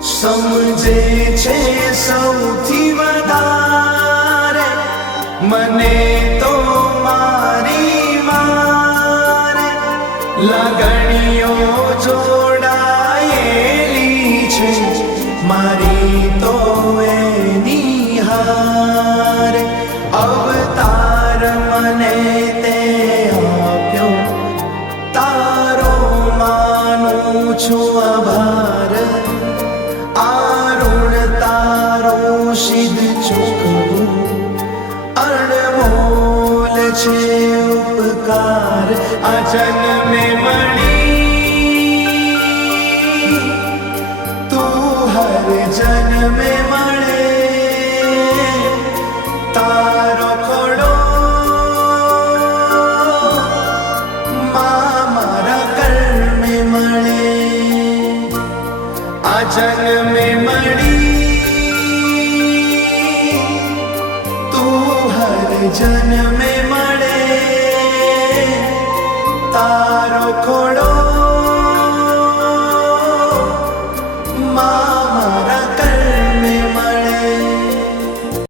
સમજે છે સૌથી વધારે મને તો મારી મારે લાગણીઓ જોડાયેલી છે મારી તો એની હારે અવતાર મને તે આપ્યો તારો માનું છું આભાર સિદ્ધ ચૂકવું અણમોલ છે ઉપકાર આ જન્મે મળી તું હર જન્મે મળે તારો ખોડો મારા કર્મે મળે આ જન્મે મળી જન્મે મળે તારો ખોડો